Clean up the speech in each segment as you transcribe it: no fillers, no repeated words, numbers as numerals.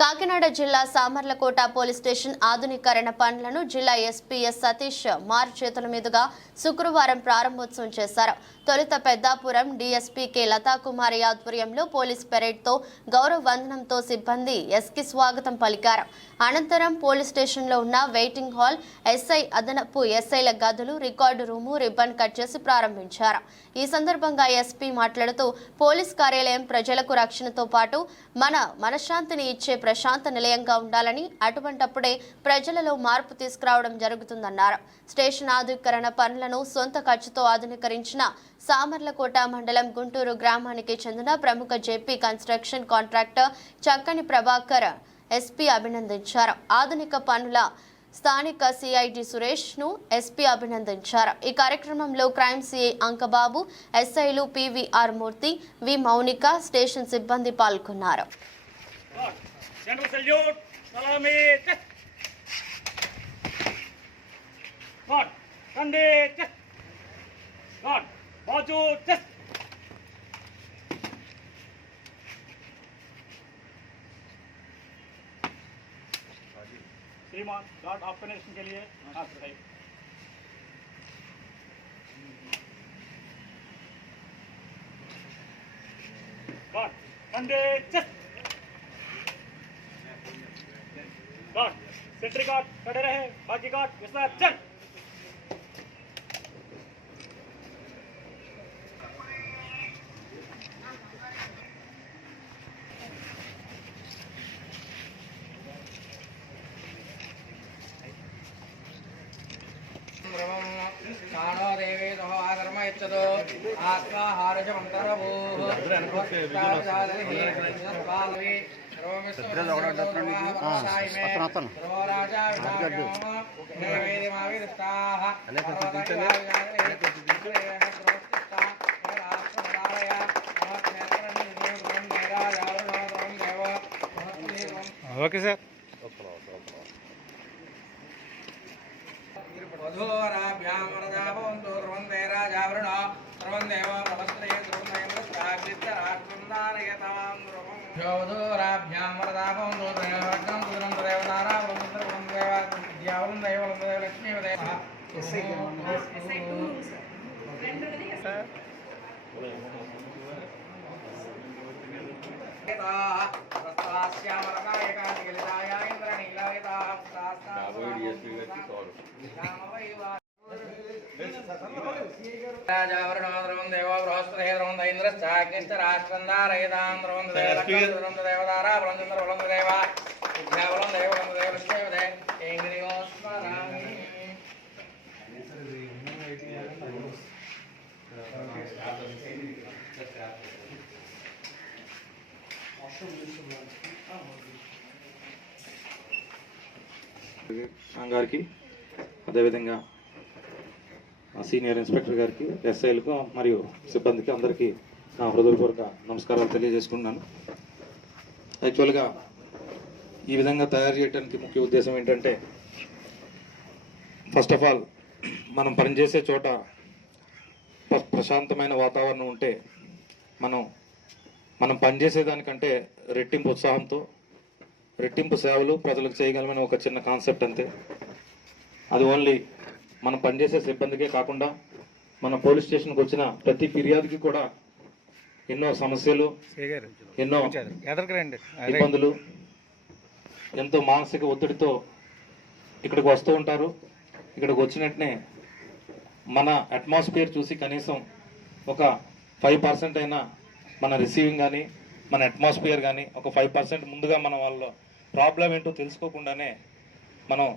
కాకినాడ జిల్లా Samarlakota police station ఆధునీకరణ పనులను జిల్లా ఎస్పీ ఎస్ సతీష్ మార్ చేతుల మీదుగా శుక్రవారం ప్రారంభోత్సవం చేశారు. తొలుత పెద్దాపురం డీఎస్పీ కె లతాకుమారి ఆధ్వర్యంలో పోలీస్ పెరేడ్తో గౌరవ వందనంతో సిబ్బంది ఎస్కి స్వాగతం పలికారు. అనంతరం పోలీస్ స్టేషన్లో ఉన్న వెయిటింగ్ హాల్, ఎస్ఐ అదనపు ఎస్ఐల గదులు, రికార్డు రూము రిబ్బన్ కట్ చేసి ప్రారంభించారు. ఈ సందర్భంగా ఎస్పీ మాట్లాడుతూ పోలీస్ కార్యాలయం ప్రజలకు రక్షణతో పాటు మనశ్శాంతిని ఇచ్చే ప్రశాంత నిలయంగా ఉండాలని, అటువంటప్పుడే ప్రజలలో మార్పు తీసుకురావడం జరుగుతుందన్నారు. స్టేషన్ ఆధునీకరణ పనులను సొంత ఖర్చుతో ఆధునీకరించిన సామర్లకోట మండలం గుంటూరు గ్రామానికి చెందిన ప్రముఖ జేపీ కన్స్ట్రక్షన్ కాంట్రాక్టర్ చక్కని ప్రభాకర్ ఎస్పీ అభినందించారు. ఆధునిక పనుల స్థానిక సిఐడి సురేష్ ను ఎస్పీ అభినందించారు. ఈ కార్యక్రమంలో క్రైమ్ సిఐ అంకబాబు, ఎస్ఐలు పివిఆర్ మూర్తి, వి మౌనిక, స్టేషన్ సిబ్బంది పాల్గొన్నారు. श्रीमान गार्ड ऑपरेशन के लिए हाथ बढ़ाइए। गार्ड कंधे चेस्ट, गार्ड सेंट्री गार्ड खड़े रहे, बाकी गार्ड विस्तार चल। कानो देवी तहो आधर्म इच्छतो आत्माहारजमन्तरभूः ओके सर। वधूवराभ्यां वरदाभवन्तु ध्रुवन्ते राजावृणो ध्रुवन्देव नमस्ते ध्रुवन्देवराजमन्दारयतां ध्रुवम् वधूवराभ्यां वरदाभवन्तु ध्रुवन्तं ध्रुवन्देवतारावन्देव लक्ष्मीवदेव राजावरणोद्रवं देवो बृहस्पतिः द्रवं इंद्रश्चाग्निश्च राष्ट्रन्दारयतां द्रवं देवदारा बलं देव विद्याबलं देव लक्ष्मीवदे इंद्रियो स्मरामि గారికి అదేవిధంగా సీనియర్ ఇన్స్పెక్టర్ గారికి, ఎస్ఐలకు మరియు సిబ్బందికి అందరికీ నా హృదయపూర్వక నమస్కారాలు తెలియజేసుకుంటున్నాను. యాక్చువల్గా ఈ విధంగా తయారు చేయడానికి ముఖ్య ఉద్దేశం ఏంటంటే, ఫస్ట్ ఆఫ్ ఆల్ మనం పనిచేసే చోట ప్రశాంతమైన వాతావరణం ఉంటే మనం పనిచేసేదానికంటే రెట్టింపు ఉత్సాహంతో రెట్టింపు సేవలు ప్రజలకు చేయగలమని ఒక చిన్న కాన్సెప్ట్ అంతే. అది ఓన్లీ మనం పనిచేసే సిబ్బందికే కాకుండా మన పోలీస్ స్టేషన్కి వచ్చిన ప్రతి ఫిర్యాదుకి కూడా ఎన్నో సమస్యలు, ఎన్నో ఇబ్బందులు, ఎంతో మానసిక ఒత్తిడితో ఇక్కడికి వస్తూ ఉంటారు. ఇక్కడికి వచ్చినట్టునే మన అట్మాస్ఫియర్ చూసి కనీసం ఒక 5% అయినా మన రిసీవింగ్ కానీ మన అట్మాస్ఫియర్ కానీ ఒక 5% ముందుగా మన వాళ్ళ ప్రాబ్లం ఏంటో తెలుసుకోకుండానే మనం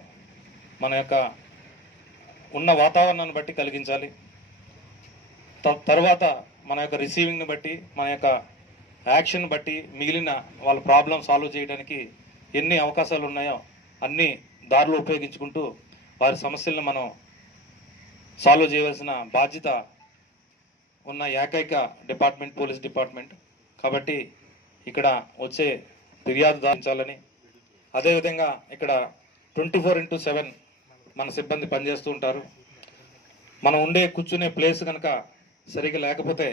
మన యొక్క ఉన్న వాతావరణాన్ని బట్టి కలిగించాలి. తర్వాత మన యొక్క రిసీవింగ్ని బట్టి, మన యొక్క యాక్షన్ బట్టి మిగిలిన వాళ్ళ ప్రాబ్లం సాల్వ్ చేయడానికి ఎన్ని అవకాశాలు ఉన్నాయో అన్ని దారులు ఉపయోగించుకుంటూ వారి సమస్యలను మనం సాల్వ్ చేయవలసిన బాధ్యత ఉన్న ఏకైక డిపార్ట్మెంట్ పోలీస్ డిపార్ట్మెంట్. కాబట్టి ఇక్కడ వచ్చే ఫిర్యాదు దాచాలని, అదేవిధంగా ఇక్కడ 24/7 మన సిబ్బంది పనిచేస్తూ ఉంటారు. మనం ఉండే కూర్చునే ప్లేస్ కనుక సరిగ్గా లేకపోతే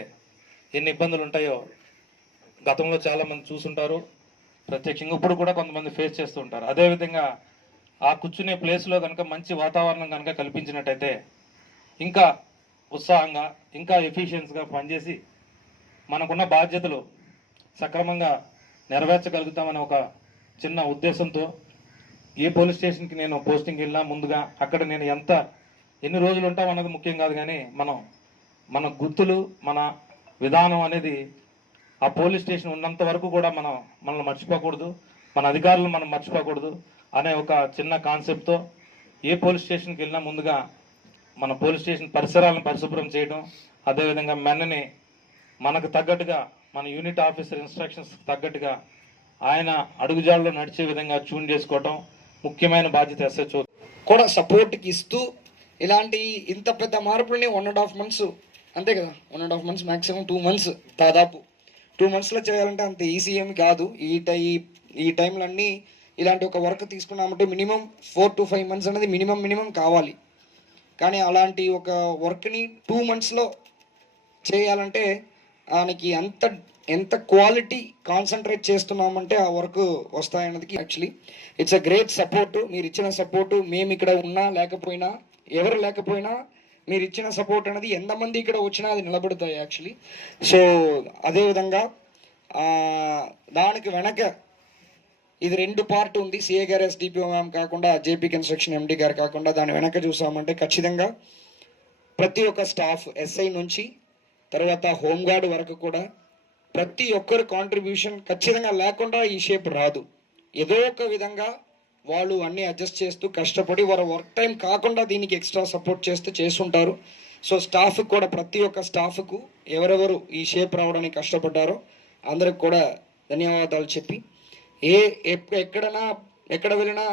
ఎన్ని ఇబ్బందులు ఉంటాయో గతంలో చాలామంది చూసుంటారు. ప్రత్యక్షంగా ఇప్పుడు కూడా కొంతమంది ఫేస్ చేస్తూ ఉంటారు. అదేవిధంగా ఆ కూర్చునే ప్లేస్లో కనుక మంచి వాతావరణం కనుక కల్పించినట్టయితే ఇంకా ఉత్సాహంగా ఇంకా ఎఫిషియన్స్గా పనిచేసి మనకున్న బాధ్యతలు సక్రమంగా నెరవేర్చగలుగుతామనే ఒక చిన్న ఉద్దేశంతో ఏ పోలీస్ స్టేషన్కి నేను పోస్టింగ్ వెళ్ళినా ముందుగా అక్కడ నేను ఎన్ని రోజులు ఉంటాం అన్నది ముఖ్యం కాదు, కానీ మన గుర్తులు మన విధానం అనేది ఆ పోలీస్ స్టేషన్ ఉన్నంత వరకు కూడా మనల్ని మర్చిపోకూడదు, మన అధికారులు మనం మర్చిపోకూడదు అనే ఒక చిన్న కాన్సెప్ట్తో ఏ పోలీస్ స్టేషన్కి వెళ్ళినా ముందుగా మన పోలీస్ స్టేషన్ పరిసరాలను పరిశుభ్రం చేయడం, అదేవిధంగా మెన్నని మనకు తగ్గట్టుగా మన యూనిట్ ఆఫీసర్ ఇన్స్ట్రక్షన్స్ తగ్గట్టుగా ఆయన అడుగుజాడలో నడిచే విధంగా ట్యూన్ చేసుకోవటం ముఖ్యమైన బాధ్యత ఎస్హెచ్ఓ కూడా సపోర్ట్కి ఇస్తూ ఇలాంటి ఇంత పెద్ద మార్పుల్ని 1.5 months అంతే కదా, 1.5 months మ్యాక్సిమం 2 months, దాదాపు 2 monthsలో చేయాలంటే అంత ఈజీ ఏమి కాదు. ఈ టైంలో అన్నీ ఇలాంటి ఒక వర్క్ తీసుకున్నామంటే మినిమం 4 to 5 months అనేది మినిమం కావాలి. కానీ అలాంటి ఒక వర్క్ని 2 monthsలో చేయాలంటే దానికి ఎంత క్వాలిటీ కాన్సన్ట్రేట్ చేస్తున్నామంటే ఆ వర్క్ వస్తాయన్నది actually it's a great support. మీరు ఇచ్చిన సపోర్టు మేము ఇక్కడ ఉన్నా లేకపోయినా ఎవరు లేకపోయినా మీరు ఇచ్చిన సపోర్ట్ అనేది ఎంతమంది ఇక్కడ వచ్చినా అది నిలబడతాయి యాక్చువల్లీ. సో అదేవిధంగా దానికి వెనక ఇది 2 పార్ట్ ఉంది. సిఏ గారు ఎస్డిపిఓ మ్యామ్ కాకుండా జేపీ కన్స్ట్రక్షన్ ఎండి గారు కాకుండా దాని వెనక చూసామంటే ఖచ్చితంగా ప్రతి ఒక్క స్టాఫ్ ఎస్ఐ నుంచి తర్వాత హోంగార్డ్ వరకు కూడా ప్రతి ఒక్కరి కాంట్రిబ్యూషన్ ఖచ్చితంగా లేకుండా ఈ షేప్ రాదు. ఏదో ఒక విధంగా వాళ్ళు అన్నీ అడ్జస్ట్ చేస్తూ కష్టపడి వారి వర్క్ టైం కాకుండా దీనికి ఎక్స్ట్రా సపోర్ట్ చేస్తుంటారు. సో స్టాఫ్కి కూడా ప్రతి ఒక్క స్టాఫ్కు ఎవరెవరు ఈ షేప్ రావడానికి కష్టపడ్డారో అందరికి కూడా ధన్యవాదాలు చెప్పి ఎక్కడ వెళ్ళినా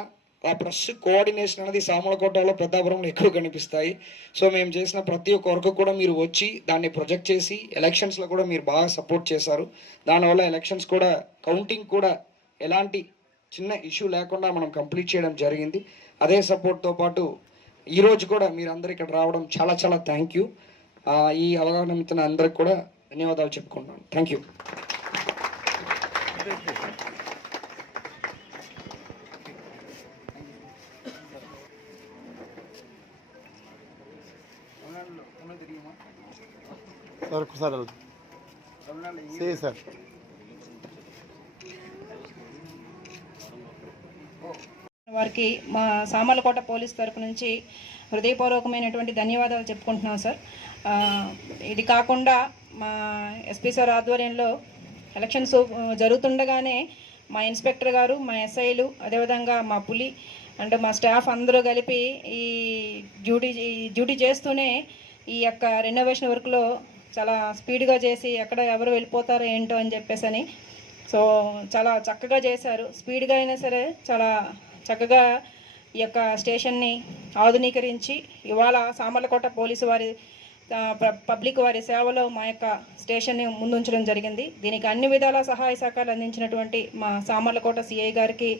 ఆ ప్రెస్ కోఆర్డినేషన్ అనేది సామలకోటలో పెద్దాపురంలో ఎక్కువ కనిపిస్తాయి. సో మేము చేసిన ప్రతి ఒక్క వర్క్ కూడా మీరు వచ్చి దాన్ని ప్రొజెక్ట్ చేసి ఎలక్షన్స్లో కూడా మీరు బాగా సపోర్ట్ చేశారు. దానివల్ల ఎలక్షన్స్ కూడా కౌంటింగ్ కూడా ఎలాంటి చిన్న ఇష్యూ లేకుండా మనం కంప్లీట్ చేయడం జరిగింది. అదే సపోర్ట్తో పాటు ఈరోజు కూడా మీరందరూ ఇక్కడ రావడం చాలా చాలా థ్యాంక్ యూ. ఈ అవగాహన ఇస్తున్న అందరికి కూడా ధన్యవాదాలు చెప్పుకుంటున్నాను. Thank you. सर सही सर వారికి మా సామర్లకోట పోలీస్ తరపు నుంచి హృదయపూర్వకమైనటువంటి ధన్యవాదాలు చెప్పుకుంటున్నాం సార్. ఇది కాకుండా మా ఎస్పీ సార్ ఆధ్వర్యంలో ఎలక్షన్స్ జరుగుతుండగానే మా ఇన్స్పెక్టర్ గారు, మా ఎస్ఐలు, అదేవిధంగా మా పులి అండ్ మా స్టాఫ్ అందరూ కలిపి ఈ డ్యూటీ చేస్తూనే ఈ యొక్క రెనోవేషన్ వర్క్లో చాలా స్పీడ్గా చేసి ఎక్కడ ఎవరు వెళ్ళిపోతారో ఏంటో అని చెప్పేసి సో చాలా చక్కగా చేశారు. స్పీడ్గా అయినా సరే చాలా చక్కగా ఈ యొక్క స్టేషన్ని ఆధునీకరించి ఇవాళ సామర్లకోట పోలీసు వారి పబ్లిక్ వారి సేవలో మా యొక్క స్టేషన్ని ముందుంచడం జరిగింది. దీనికి అన్ని విధాల సహాయ సహకారాలు అందించినటువంటి మా సామర్లకోట సిఐ గారికి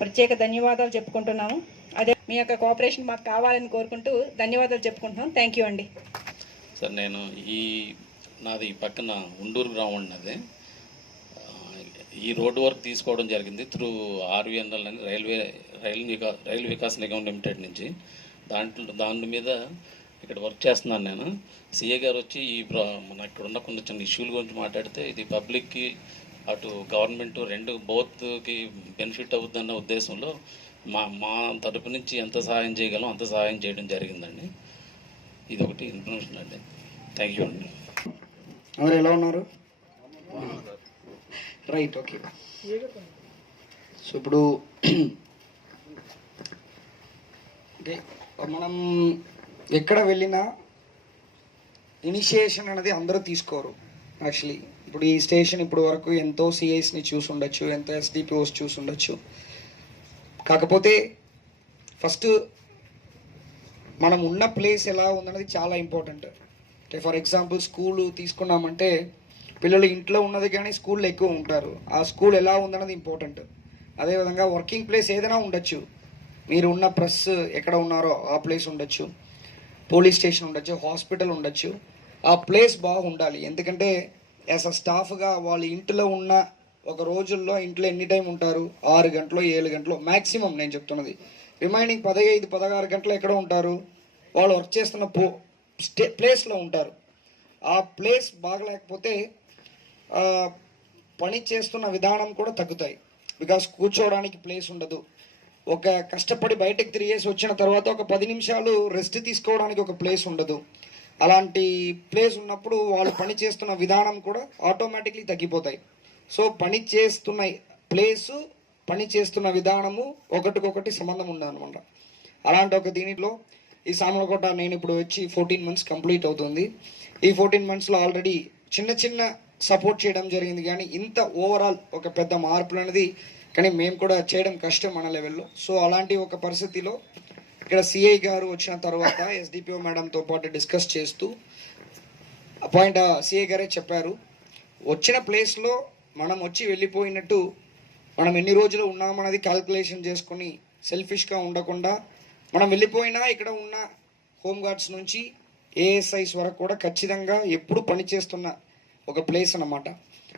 ప్రత్యేక ధన్యవాదాలు చెప్పుకుంటున్నాము. అదే మీ యొక్క కోఆపరేషన్ మాకు కావాలని కోరుకుంటూ ధన్యవాదాలు చెప్పుకుంటున్నాం. థ్యాంక్ యూ అండి. సార్ నేను నాది పక్కన ఉండూరు గ్రామం ఉన్నది. ఈ రోడ్డు వర్క్ తీసుకోవడం జరిగింది త్రూ RVNL అని రైల్ వికాస్ నిగమ్ లిమిటెడ్ నుంచి. దాని మీద ఇక్కడ వర్క్ చేస్తున్నాను నేను. సిఏ గారు వచ్చి మన ఇక్కడ ఉన్న కొన్ని చిన్న ఇష్యూల గురించి మాట్లాడితే ఇది పబ్లిక్కి అటు గవర్నమెంట్ బోత్కి బెనిఫిట్ అవుతుందన్న ఉద్దేశంలో మా తరపు నుంచి ఎంత సహాయం చేయగలం అంత సహాయం చేయడం జరిగిందండి. ఇది ఒకటి ఇన్ఫర్మేషన్ అండి. థ్యాంక్ యూ అండి. అందరూ ఎలా ఉన్నారు? Right, okay. సో ఇప్పుడు మనం ఎక్కడ వెళ్ళినా ఇనిషియేషన్ అనేది అందరూ తీసుకోరు యాక్చువల్లీ. ఇప్పుడు ఈ స్టేషన్ ఇప్పుడు వరకు ఎంతో సిఐస్ని చూసి ఉండొచ్చు, ఎంతో SDPOs చూసి ఉండొచ్చు. కాకపోతే ఫస్ట్ మనం ఉన్న ప్లేస్ ఎలా ఉందన్నది చాలా ఇంపార్టెంట్. అంటే ఫర్ ఎగ్జాంపుల్ స్కూలు తీసుకున్నామంటే పిల్లలు ఇంట్లో ఉన్నది కానీ స్కూల్లో ఎక్కువ ఉంటారు. ఆ స్కూల్ ఎలా ఉందన్నది ఇంపార్టెంట్. అదేవిధంగా వర్కింగ్ ప్లేస్ ఏదైనా ఉండొచ్చు, మీరు ఉన్న ప్రెస్ ఎక్కడ ఉన్నారో ఆ ప్లేస్ ఉండొచ్చు, పోలీస్ స్టేషన్ ఉండొచ్చు, హాస్పిటల్ ఉండొచ్చు. ఆ ప్లేస్ బాగుండాలి. ఎందుకంటే యాజ్ అ స్టాఫ్గా వాళ్ళ ఇంట్లో ఉన్న ఒక రోజుల్లో ఇంట్లో ఎన్ని టైం ఉంటారు? 6 గంటలు 7 గంటలు మ్యాక్సిమం నేను చెప్తున్నది. రిమైనింగ్ 15-16 గంటలు ఎక్కడ ఉంటారు? వాళ్ళు వర్క్ చేస్తున్న ప్లేస్లో ఉంటారు. ఆ ప్లేస్ బాగలేకపోతే పని చేస్తున్న విధానం కూడా తగ్గుతాయి. బికాస్ కూర్చోవడానికి ప్లేస్ ఉండదు. ఒక కష్టపడి బయటకు తిరిగేసి వచ్చిన తర్వాత ఒక 10 నిమిషాలు రెస్ట్ తీసుకోవడానికి ఒక ప్లేస్ ఉండదు. అలాంటి ప్లేస్ ఉన్నప్పుడు వాళ్ళు పని చేస్తున్న విధానం కూడా ఆటోమేటిక్లీ తగ్గిపోతాయి. సో పని చేస్తున్న ప్లేసు, పని చేస్తున్న విధానము ఒకటికొకటి సంబంధం ఉండదన్నమాట. అలాంటి ఒక దీనిలో ఈ సామర్లకోట నేను ఇప్పుడు వచ్చి 14 మంత్స్ కంప్లీట్ అవుతుంది. ఈ 14 మంత్స్లో ఆల్రెడీ చిన్న సపోర్ట్ చేయడం జరిగింది, కానీ ఇంత ఓవరాల్ ఒక పెద్ద మార్పులు అనేది కానీ మేము కూడా చేయడం కష్టం మన లెవెల్లో. సో అలాంటి ఒక పరిస్థితిలో ఇక్కడ సిఐ గారు వచ్చిన తర్వాత ఎస్డిపిఓ మేడంతో పాటు డిస్కస్ చేస్తూ అపాయింట్ సిఐ గారే చెప్పారు, వచ్చిన ప్లేస్లో మనం వచ్చి వెళ్ళిపోయినట్టు మనం ఎన్ని రోజులు ఉన్నామన్నది క్యాల్కులేషన్ చేసుకొని సెల్ఫిష్గా ఉండకుండా మనం వెళ్ళిపోయినా ఇక్కడ ఉన్న హోంగార్డ్స్ నుంచి ఏఎస్ఐస్ వరకు కూడా ఖచ్చితంగా ఎప్పుడు పనిచేస్తున్న ఒక ప్లేస్ అన్నమాట.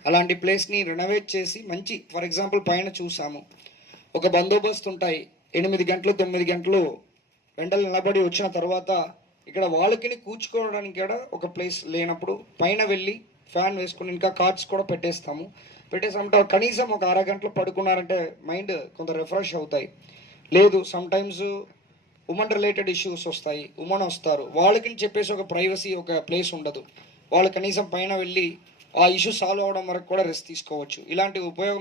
అలాంటి ప్లేస్ని రెనోవేట్ చేసి మంచి, ఫర్ ఎగ్జాంపుల్ పైన చూసాము ఒక బందోబస్తు ఉంటాయి, 8 గంటలు 9 గంటలు వెంటలు నిలబడి వచ్చిన తర్వాత ఇక్కడ వాళ్ళకి కూర్చుకోవడానికి కూడా ఒక ప్లేస్ లేనప్పుడు పైన వెళ్ళి ఫ్యాన్ వేసుకుని ఇంకా కార్డ్స్ కూడా పెట్టేసామంటే కనీసం ఒక 6 గంటలు పడుకున్నారంటే మైండ్ కొంత రిఫ్రెష్ అవుతాయి. లేదు some times women related issues వస్తాయి, ఉమెన్ వస్తారు, వాళ్ళకి చెప్పేసి ఒక ప్రైవసీ ఒక ప్లేస్ ఉండదు. వాళ్ళు కనీసం పైన వెళ్ళి ఆ ఇష్యూ సాల్వ్ అవ్వడం వరకు కూడా రెస్ట్ తీసుకోవచ్చు. ఇలాంటి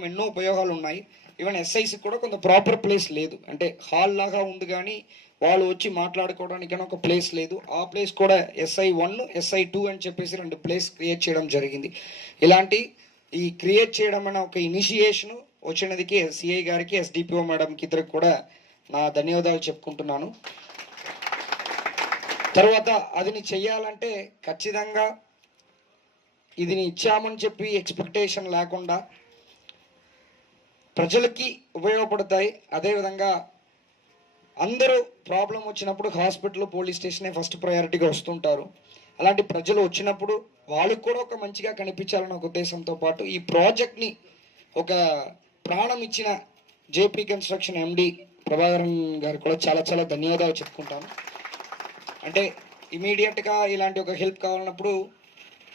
ఎన్నో ఉపయోగాలు ఉన్నాయి. ఈవెన్ ఎస్ఐసి కూడా కొంత ప్రాపర్ ప్లేస్ లేదు, అంటే హాల్ లాగా ఉంది కానీ వాళ్ళు వచ్చి మాట్లాడుకోవడానికైనా ఒక ప్లేస్ లేదు. ఆ ప్లేస్ కూడా SI1 SI2 అని చెప్పేసి 2 ప్లేస్ క్రియేట్ చేయడం జరిగింది. ఇలాంటి ఈ క్రియేట్ చేయడం అనే ఒక ఇనిషియేషన్ వచ్చినదికి సిఐ గారికి, ఎస్డిపిఓ మేడంకి ఇద్దరికి కూడా నా ధన్యవాదాలు చెప్పుకుంటున్నాను. తర్వాత అదిని చెయ్యాలంటే ఖచ్చితంగా ఇదిని ఇచ్చామని చెప్పి ఎక్స్పెక్టేషన్ లేకుండా ప్రజలకి ఉపయోగపడతాయి. అదేవిధంగా అందరూ ప్రాబ్లం వచ్చినప్పుడు హాస్పిటల్, పోలీస్ స్టేషనే ఫస్ట్ ప్రయారిటీగా వస్తుంటారు. అలాంటి ప్రజలు వచ్చినప్పుడు వాళ్ళకు కూడా ఒక మంచిగా కనిపించాలన్న ఒక ఉద్దేశంతో పాటు ఈ ప్రాజెక్ట్ని ఒక ప్రాణం ఇచ్చిన జేపీ కన్స్ట్రక్షన్ MD ప్రభాకరన్ గారు కూడా చాలా ధన్యవాదాలు చెప్పుకుంటాను. అంటే ఇమీడియట్గా ఇలాంటి ఒక హెల్ప్ కావాలన్నప్పుడు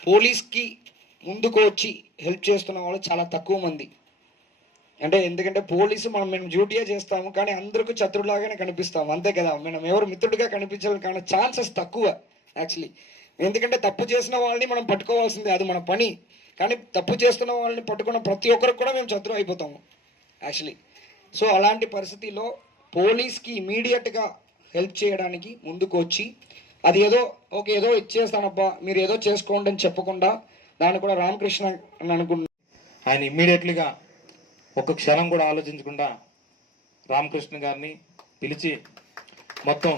పోలీస్కి ముందుకు వచ్చి హెల్ప్ చేస్తున్న వాళ్ళు చాలా తక్కువ మంది. అంటే ఎందుకంటే పోలీసు మేము డ్యూటీయే చేస్తాము కానీ అందరికీ శత్రువులాగానే కనిపిస్తాము, అంతే కదా. మనం ఎవరు మిత్రుడిగా కనిపించాలి కానీ ఛాన్సెస్ తక్కువ యాక్చువల్లీ. ఎందుకంటే తప్పు చేసిన వాళ్ళని మనం పట్టుకోవాల్సిందే, అది మన పని. కానీ తప్పు చేస్తున్న వాళ్ళని పట్టుకున్న ప్రతి ఒక్కరికి కూడా మేము శత్రువు అయిపోతాము యాక్చువల్లీ. సో అలాంటి పరిస్థితిలో పోలీస్కి ఇమీడియట్గా హెల్ప్ చేయడానికి ముందుకు వచ్చి అది ఏదో ఇచ్చేస్తానబ్బా మీరు ఏదో చేసుకోండి అని చెప్పకుండా దాన్ని కూడా రామకృష్ణ అని అనుకుంటున్నాను. ఆయన ఇమ్మీడియట్లీగా ఒక్క క్షణం కూడా ఆలోచించకుండా రామకృష్ణ గారిని పిలిచి మొత్తం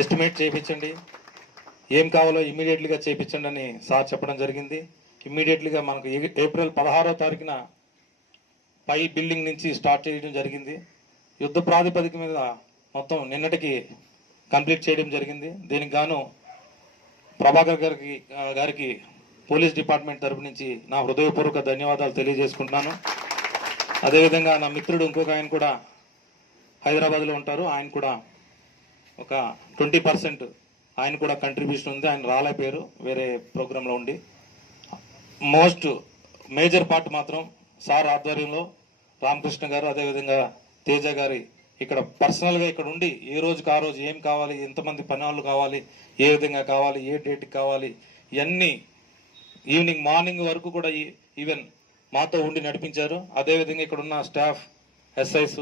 ఎస్టిమేట్ చేయించండి, ఏం కావాలో ఇమ్మీడియట్లీగా చేయించండి అని సార్ చెప్పడం జరిగింది. ఇమ్మీడియట్లీగా మనకు ఏప్రిల్ 16వ తారీఖున పై బిల్డింగ్ నుంచి స్టార్ట్ చేయడం జరిగింది. యుద్ధ ప్రాతిపదిక మీద మొత్తం నిన్నటికి కంప్లీట్ చేయడం జరిగింది. దీనికి గాను ప్రభాకర్ గారికి పోలీస్ డిపార్ట్మెంట్ తరపు నుంచి నా హృదయపూర్వక ధన్యవాదాలు తెలియజేసుకుంటున్నాను. అదేవిధంగా నా మిత్రుడు ఇంకొక ఆయన కూడా హైదరాబాద్లో ఉంటారు, ఆయన కూడా ఒక 20% ఆయన కూడా కంట్రిబ్యూషన్ ఉంది. ఆయన రాలేకపోయారు, వేరే ప్రోగ్రాంలో ఉండి. మోస్ట్ మేజర్ పార్ట్ మాత్రం సార్ ఆధ్వర్యంలో రామకృష్ణ గారు, అదేవిధంగా తేజ గారి ఇక్కడ పర్సనల్గా ఇక్కడ ఉండి ఏ రోజుకి ఆ రోజు ఏం కావాలి, ఎంతమంది పని వాళ్ళు కావాలి, ఏ విధంగా కావాలి, ఏ డేట్కి కావాలి, ఇవన్నీ ఈవినింగ్ మార్నింగ్ వరకు కూడా ఈవెన్ మాతో ఉండి నడిపించారు. అదేవిధంగా ఇక్కడ ఉన్న స్టాఫ్, SIs